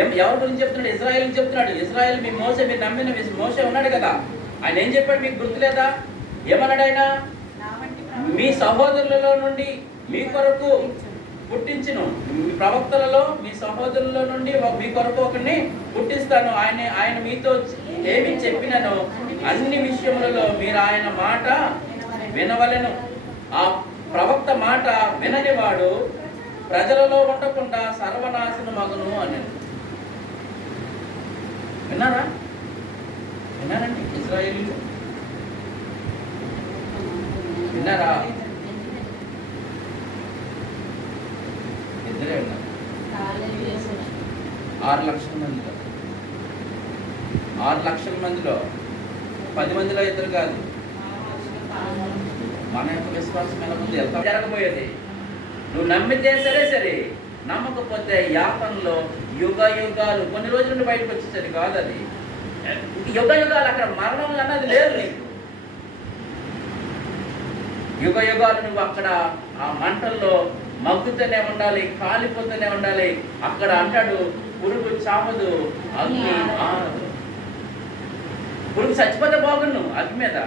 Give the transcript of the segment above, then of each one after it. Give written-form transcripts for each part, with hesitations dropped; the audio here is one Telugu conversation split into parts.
ఎవరి గురించి చెప్తున్నాడు? ఇజ్రాయేల్ చెప్తున్నాడు. ఇజ్రాయేల్ మీ మోసే, మీరు నమ్మిన మోసే ఉన్నాడు కదా, ఆయన ఏం చెప్పాడు మీకు గుర్తులేదా? ఏమన్నాడు ఆయన? మీ సహోదరులలో నుండి మీ కొరకు పుట్టించును, మీ ప్రవక్తలలో మీ సహోదరుల నుండి మీ కొరకు ఒకరిని పుట్టిస్తాను. ఆయన మీతో ఏమి చెప్పినను అన్ని విషయములలో మీరు ఆయన మాట వినవలెను. ఆ ప్రవక్త మాట వినని వాడు ప్రజలలో ఉండకుండా సర్వనాశనం మగును అని. విన్నారా? విన్నారండి ఇశ్రాయేలీయులు? విన్నారా? ఇద్దరే ఉన్నారు. 6 లక్షల మందిలో 6 లక్షల మందిలో 10 మందిలో ఇద్దరు కాదు. మన యొక్క విశ్వాసం ఎలా ఉంది? ఎంత జరగబోయేది? నువ్వు నమ్మితే సరే, నమ్మకపోతే యాపనలో యుగ యుగాలు కొన్ని రోజుల నుండి బయటకు వచ్చేసరి కాదు. అది యుగ యుగాలు, అక్కడ మరణం అన్నది లేదు నీకు. యుగ యుగాలు నువ్వు అక్కడ ఆ మంటల్లో మగ్గుతూనే ఉండాలి, కాలిపోతూనే ఉండాలి. అక్కడ అంటాడు పురుగు చావదు, అగ్ని ఆరదు. పురుగు చచ్చిపోతే బాగున్నావు అగ్ని మీద.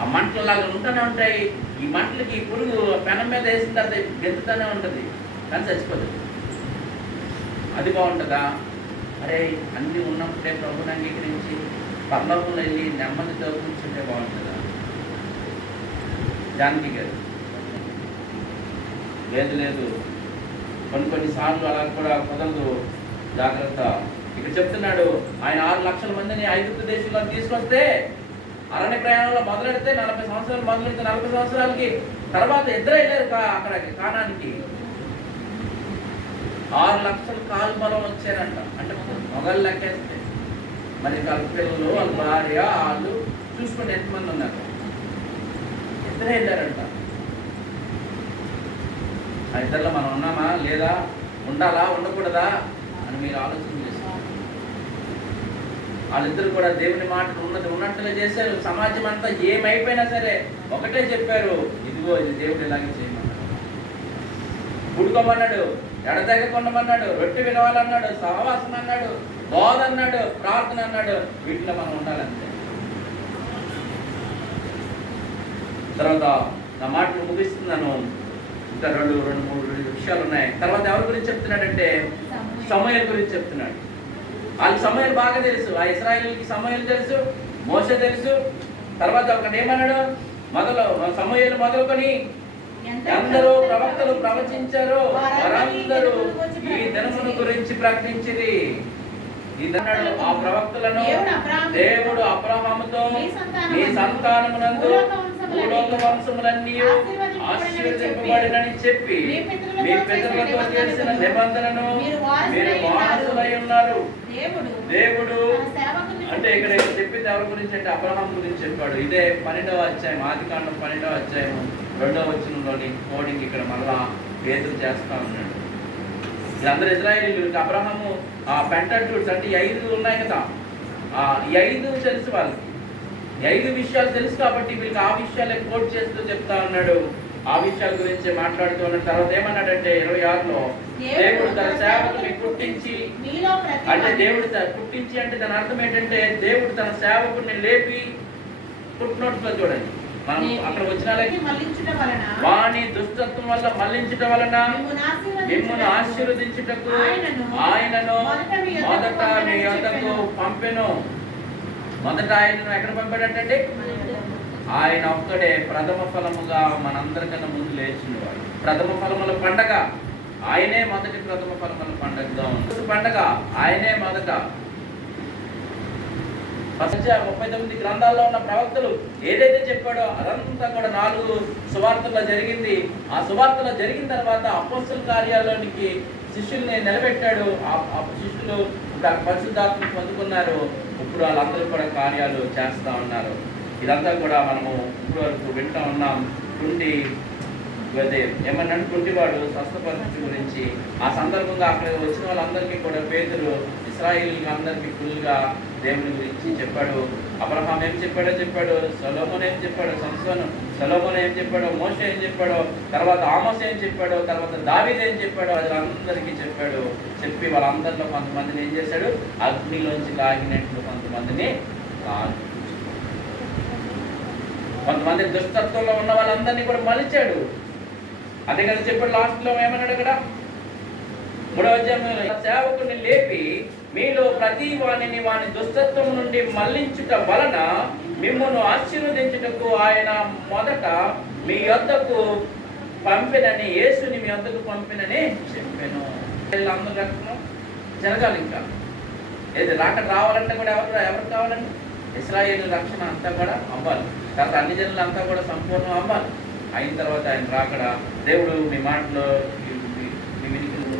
ఆ మంటలాగా ఉంటూనే ఉంటాయి. ఈ మంటలకి పురుగు పెనం మీద వేసిన తర్వాత గెంతుతూనే ఉంటుంది, కానీ చచ్చిపోదు. అది బాగుంటుందా? అరే అన్నీ ఉన్నప్పుడే ప్రభుని అంగీకరించి పర్లోకంలో వెళ్ళి నెమ్మదితో కూర్చుంటే బాగుంటుందా? జానకి గారు లేదు, కొన్నిసార్లు అలా కూడా కుదరదు, జాగ్రత్త. ఇక్కడ చెప్తున్నాడు ఆయన 6 లక్షల మందిని ఐగుప్తు దేశంలో తీసుకొస్తే అరణ్య ప్రయాణంలో మొదలెడితే 40 సంవత్సరాలు మొదలెడితే 40 సంవత్సరాలకి తర్వాత ఇద్దరు వెళ్ళారు అక్కడికి కానానికి. 6 లక్షల కాలు బలం వచ్చారంట. అంటే మొగలు లెక్కేస్తే మరి పిల్లలు, వాళ్ళ భార్య, వాళ్ళు చూసుకుని ఎంతమంది ఉన్నారు? ఇద్దరే వెళ్ళారంట. ఆ ఇద్దరిలో మనం ఉన్నామా లేదా, ఉండాలా ఉండకూడదా అని మీరు ఆలోచన చేస్తారు. వాళ్ళిద్దరు కూడా దేవుని మాటలు ఉన్నట్టుగా చేశారు. సమాజం అంతా ఏమైపోయినా సరే ఒకటే చెప్పారు, ఇదిగో ఇది దేవుడు ఇలాగే చేయమన్నాడు, పుడుకోమన్నాడు, ఎడతెగకొండమన్నాడు, రొట్టె వినవాలన్నాడు, సహవాసం అన్నాడు, బోధ అన్నాడు, ప్రార్థన అన్నాడు. వీటిలో మనం ఉండాలంటే. తర్వాత నా మాటలు ముగిస్తున్నాను. ఇంకా రెండు మూడు విషయాలు ఉన్నాయి. తర్వాత ఎవరి గురించి చెప్తున్నాడంటే సమూయేలు గురించి చెప్తున్నాడు. వాళ్ళకి సమూయేలు బాగా తెలుసు. ఆ ఇశ్రాయేలుకి సమూయేలు తెలుసు, మోషే తెలుసు. తర్వాత ఒకటి ఏమన్నాడు? సమూయేలు మొదలుకొని అందరూ ప్రవక్తలు ప్రవచించారు, వారందరూ ఈ దినమును గురించి ప్రకటించిరి. ఇదన్నాడు, ఆ ప్రవక్తలను దేవుడు అబ్రహాముతో నీ సంతానమునందు భూలోక వంశములన్నీ ఆశీర్వదింపబడినని చెప్పి మీ పితరులతో చేసిన నిబంధనను మీరు వారసులై ఉన్నారు. దేవుడు అంటే ఇక్కడ చెప్పింది ఎవరి గురించి అంటే అబ్రహాం గురించి చెప్పాడు. ఇదే 12వ అధ్యాయం, ఆదికాండం 12వ అధ్యాయం 2వ వచనంలోని కోడింగ్ ఇక్కడ మళ్ళా పేతురు చేస్తా ఉన్నాడు. వీళ్ళందరూ ఇశ్రాయేలీయులు. అబ్రహాము ఆ పెంటాట్యూడ్స్ అంటే 5 ఉన్నాయి కదా, ఈ 5 తెలుసు వాళ్ళకి. 5 విషయాలు తెలుసు కాబట్టి వీళ్ళకి ఆ విషయాలే కోట్ చేస్తూ చెప్తా ఉన్నాడు. ఆ విషయాల గురించి మాట్లాడుతూ ఉన్న తర్వాత ఏమన్నాడంటే 26లో దేవుడు తన సేవకుని పుట్టించి, అంటే దేవుడు పుట్టించి అంటే దాని అర్థం ఏంటంటే దేవుడు తన సేవకుని లేపి పుట్టినట్టుగా చూడండి. మనం అక్కడ వచ్చిన వాని దుష్టత్వం వల్ల మళ్లించటం వలన మిమ్మును ఆశీర్వదించుటకు ఆయనను మొదట మీ యొద్దకు పంపెను. మొదట ఆయనను ఎక్కడ పంపాడంటే ఆయన ఒక్కడే ప్రథమ ఫలముగా మనందరికన్నా ముందు లేచినవాడు. ప్రథమ ఫలముల పండగ ఆయనే మొదటి ప్రథమ ఫలముల పండగ ఆయనే మొదట. 39 గ్రంథాల్లో ఉన్న ప్రవక్తలు ఏదైతే చెప్పాడో అదంతా కూడా 4 సువార్తల్లో జరిగింది. ఆ సువార్తలో జరిగిన తర్వాత అపోస్తల కార్యాలయానికి శిష్యుల్ని నిలబెట్టాడు. ఆ శిష్యులు పరిశుద్ధాత్మను పొందుకున్నారు. ఇప్పుడు వాళ్ళందరూ కూడా కార్యాలు చేస్తూ ఉన్నారు. ఇదంతా కూడా మనము ఇప్పుడు వరకు వింటూ ఉన్నాం. కుంటి ఏమన్నా కుంటివాడు స్వస్థపరచు గురించి ఆ సందర్భంగా అక్కడ వచ్చిన వాళ్ళందరికీ కూడా పేతురు ఇశ్రాయేలీయులందరికీ ఫుల్గా దేవుని గురించి చెప్పాడు. అబ్రహాం ఏం చెప్పాడో చెప్పాడు, సొలొమోను ఏం చెప్పాడు, సంసోను సొలొమోను ఏం చెప్పాడో, మోషే ఏం చెప్పాడో, తర్వాత ఆమోస్ ఏం చెప్పాడో, తర్వాత దావీదు ఏం చెప్పాడో అది అందరికీ చెప్పాడు. చెప్పి వాళ్ళందరిలో కొంతమందిని ఏం చేశాడు, అగ్నిలోంచి లాగినట్లు కొంతమందిని లాగి, కొంతమంది దుష్టత్వంలో ఉన్న వాళ్ళందరినీ కూడా మలిచాడు. అదే కదా చెప్పాడు లాస్ట్లో ఏమన్నాడు అక్కడ 3వ అధ్యాయంలో, సేవకుని లేపి మీలో ప్రతి వానిని వాని దుష్టత్వం నుండి మళ్లించుట వలన మిమ్మును ఆశీర్వదించుటకు ఆయన మొదట మీ యొద్దకు పంపినని, యేసుని మీ యొద్దకు పంపినని చెప్పాను. అందరూ రక్షణ జరగాలి. ఇంకా ఏది రాక రావాలంటే కూడా ఎవరు కావాలండి? ఇశ్రాయేలు రక్షణ అంతా కూడా అవ్వాలి. తర్వాత అన్ని జనులు అంతా కూడా సంపూర్ణం అవ్వాలి. అయిన తర్వాత ఆయన రాకడ దేవుడు మీ మాటలో మీ వినికిలు